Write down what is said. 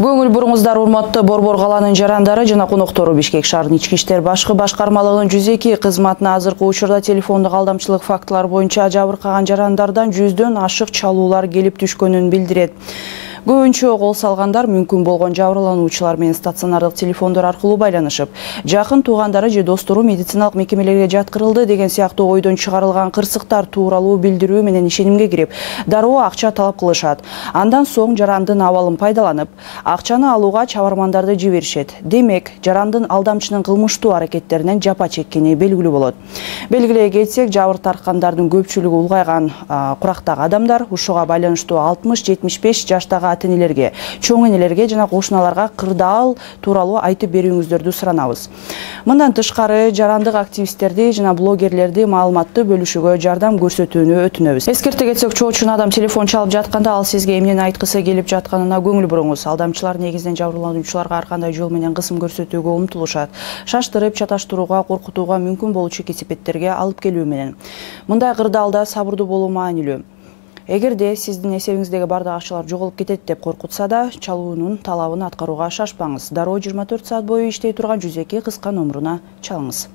Көңүл буруңуздар урматтуу Борбор калаанын жарандары жана коноктору. Бишкек шаарынын ички иштер башкы башкармалыгынын 102 кызматына азыркы учурда телефондук алдамчылык фактылары боюнча жабыркаган жарандардан 100дөн ашык чалуулар келип түшкөнүн билдирет. Көбүнчө кол салгандар мүмкүн болгон жабырлануучулар менен стационардык телефондор аркылуу байланышып, жакын туугандары же достору медициналык мекемелерге жаткырылды деген сыяктуу ойдон чыгарылган кырсыктар тууралуу билдирүү менен ишенимге кирип, дароо акча талап кылышат. Андан соң жарандын абалын пайдаланып, акчаны алууга чабармандарды жиберишет. Демек, жарандын алдамчынын кылмыштуу аракеттеринен жапа чеккени белгилүү болот. Белгилей кетсек, жабыр тарткандардын көпчүлүгү улгайган курактагы адамдар, ушуга байланыштуу 60-75 жаштагы ата-энелерге, чоң энелерге жана кошуналарга кырдаал тууралуу айтып берүүңүздөрдү суранабыз. Мындан тышкары жарандык активисттерди жана блогерлерди маалыматты бөлүшүүгө жардам көрсөтүүнү өтүнөбүз. Эскерте кетсек, чоочун адам телефон чалып жатканда ал сизге эмнени айткысы келип жатканына көңүл буруңуз. Алдамчылар негизинен жабырлануучуларга ар кандай жол менен кысым көрсөтүүгө умтулушат. Шаштырып, чаташтырууга, коркутууга мүмкүн болчу кесипеттерге алып келүү менен. Мындай кырдаалда сабырдуу болуу маанилүү. Эгерде сиздин эсебиңиздеги бардык акчалар жоголуп кетет деп коркутса да, чалуунун талабын аткарууга шашпаңыз. Дароо 24 саат бою иштей турган 102 кыска номуруна чалыңыз.